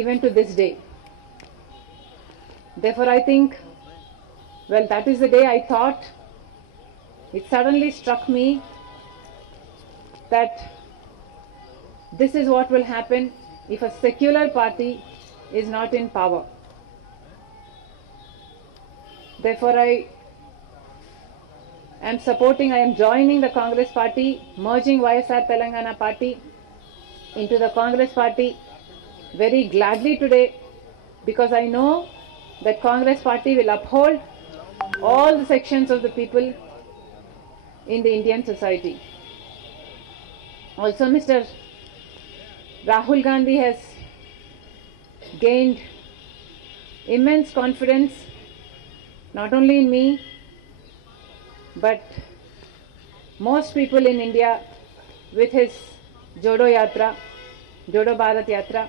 even to this day. Therefore, I think, well, that is the day I thought, it suddenly struck me that this is what will happen if a secular party is not in power. Therefore, I am joining the Congress party, merging YSR Telangana party into the Congress party very gladly today, because I know that Congress party will uphold all the sections of the people in the Indian society. Also, Mr. Rahul Gandhi has gained immense confidence not only in me, but most people in India with his Jodo Yatra, Jodo Bharat Yatra.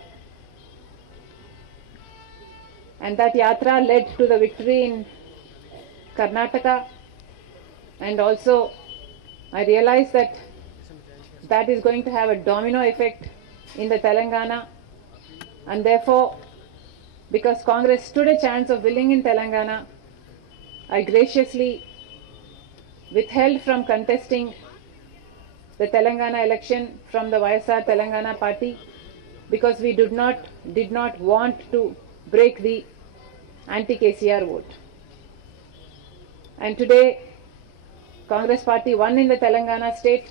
And that yatra led to the victory in Karnataka, and also I realized that that is going to have a domino effect in the Telangana, and therefore, because Congress stood a chance of winning in Telangana, I graciously withheld from contesting the Telangana election from the YSR Telangana party, because we did not want to break the anti-KCR vote. And today, Congress party won in the Telangana state,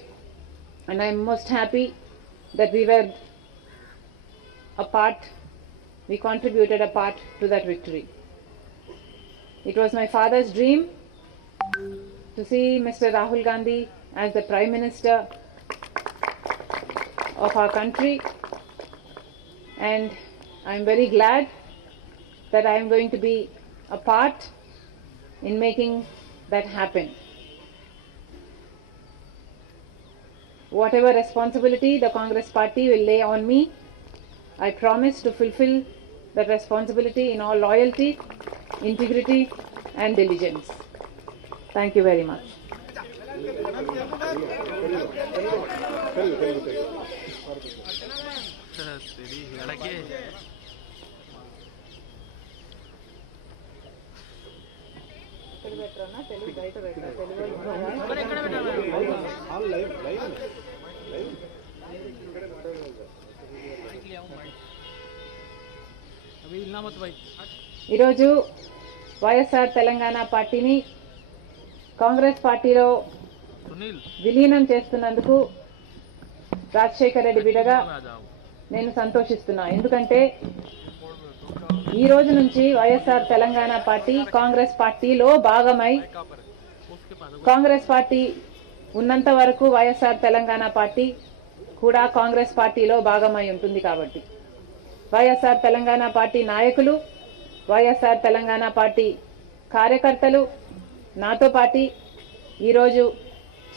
and I am most happy that we contributed a part to that victory. It was my father's dream to see Mr. Rahul Gandhi as the Prime Minister of our country, and I am very glad that I am going to be a part in making that happen. Whatever responsibility the Congress party will lay on me, I promise to fulfill that responsibility in all loyalty, integrity and diligence. Thank you very much. ఈరోజు వైఎస్ఆర్ తెలంగాణ పార్టీని కాంగ్రెస్ పార్టీలో విలీనం చేస్తున్నందుకు రాజశేఖర్ రెడ్డి బిడ్డగా నేను సంతోషిస్తున్నా. ఎందుకంటే ఈ రోజు నుంచి వైఎస్ఆర్ తెలంగాణ పార్టీ కాంగ్రెస్ పార్టీలో భాగమై, కాంగ్రెస్ పార్టీ ఉన్నంత వరకు వైఎస్ఆర్ తెలంగాణ పార్టీ కూడా కాంగ్రెస్ పార్టీలో భాగమై ఉంటుంది. కాబట్టి వైఎస్ఆర్ తెలంగాణ పార్టీ నాయకులు, వైఎస్ఆర్ తెలంగాణ పార్టీ కార్యకర్తలు నాతో పాటు ఈరోజు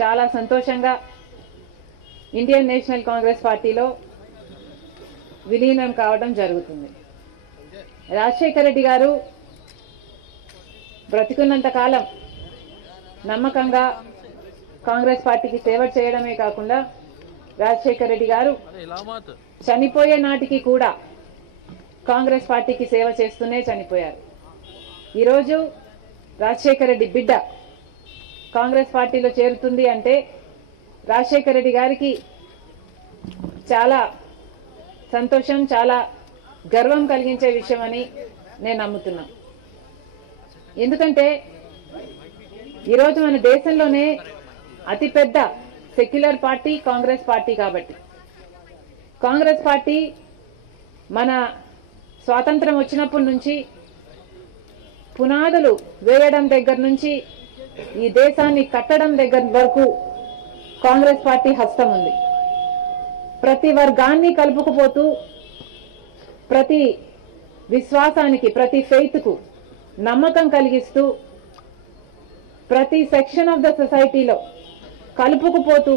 చాలా సంతోషంగా ఇండియన్ నేషనల్ కాంగ్రెస్ పార్టీలో విలీనం కావడం జరుగుతుంది. రాజశేఖర్ రెడ్డి గారు బ్రతికున్నంత కాలం నమ్మకంగా కాంగ్రెస్ పార్టీకి సేవ చేయడమే కాకుండా రాజశేఖర్ రెడ్డి గారు చనిపోయే నాటికి కూడా కాంగ్రెస్ పార్టీకి సేవ చేస్తూనే చనిపోయారు. ఈరోజు రాజశేఖర్ రెడ్డి బిడ్డ కాంగ్రెస్ పార్టీలో చేరుతుంది అంటే రాజశేఖర్ రెడ్డి గారికి చాలా సంతోషం, చాలా గర్వం కలిగించే విషయం అని నేను నమ్ముతున్నా. ఎందుకంటే ఈరోజు మన దేశంలోనే అతిపెద్ద సెక్యులర్ పార్టీ కాంగ్రెస్ పార్టీ. కాబట్టి కాంగ్రెస్ పార్టీ మన స్వాతంత్రం వచ్చినప్పటి నుంచి పునాదులు వేయడం దగ్గర నుంచి ఈ దేశాన్ని కట్టడం దగ్గర వరకు కాంగ్రెస్ పార్టీ హస్తం ఉంది. ప్రతి వర్గాన్ని కలుపుకుపోతూ, ప్రతి విశ్వాసానికి, ప్రతి ఫెయిత్కు నమ్మకం కలిగిస్తూ, ప్రతి సెక్షన్ ఆఫ్ ద సొసైటీలో కలుపుకుపోతూ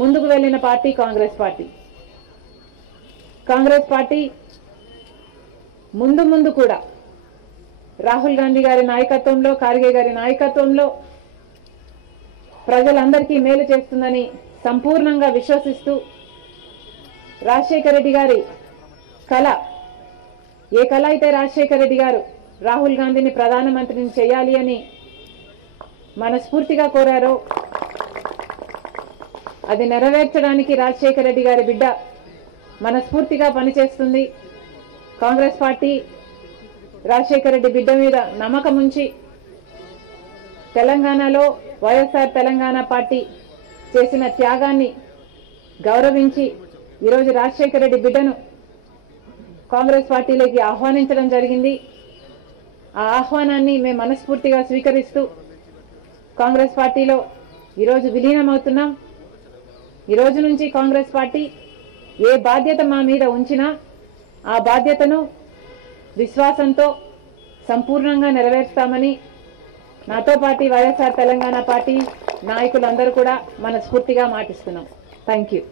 ముందుకు వెళ్ళిన party Congress party. Congress party ముందు కూడా రాహుల్ గాంధీ గారి నాయకత్వంలో, ఖార్గే గారి నాయకత్వంలో ప్రజలందరికీ మేలు చేస్తుందని సంపూర్ణంగా విశ్వసిస్తూ, రాజశేఖర్ రెడ్డి గారి కళ ఏ కళ అయితే రాజశేఖర రెడ్డి గారు రాహుల్ గాంధీని ప్రధానమంత్రిని చేయాలి అని మనస్ఫూర్తిగా కోరారో అది నెరవేర్చడానికి రాజశేఖర రెడ్డి గారి బిడ్డ మనస్ఫూర్తిగా పనిచేస్తుంది. కాంగ్రెస్ పార్టీ రాజశేఖర రెడ్డి బిడ్డ మీద నమ్మకం ఉంచి తెలంగాణలో వైఎస్ఆర్ తెలంగాణ పార్టీ చేసిన త్యాగాన్ని గౌరవించి ఈరోజు రాజశేఖర రెడ్డి బిడ్డను కాంగ్రెస్ పార్టీలోకి ఆహ్వానించడం జరిగింది. ఆ ఆహ్వానాన్ని మేము మనస్ఫూర్తిగా స్వీకరిస్తూ కాంగ్రెస్ పార్టీలో ఈరోజు విలీనమవుతున్నాం. ఈరోజు నుంచి కాంగ్రెస్ పార్టీ ఏ బాధ్యత మా మీద ఉంచినా ఆ బాధ్యతను విశ్వాసంతో సంపూర్ణంగా నెరవేర్స్తామని నాతో పాటు వైఎస్ఆర్ తెలంగాణ పార్టీ నాయకులందరూ కూడా మనస్ఫూర్తిగా మాటిస్తున్నాం. Thank you.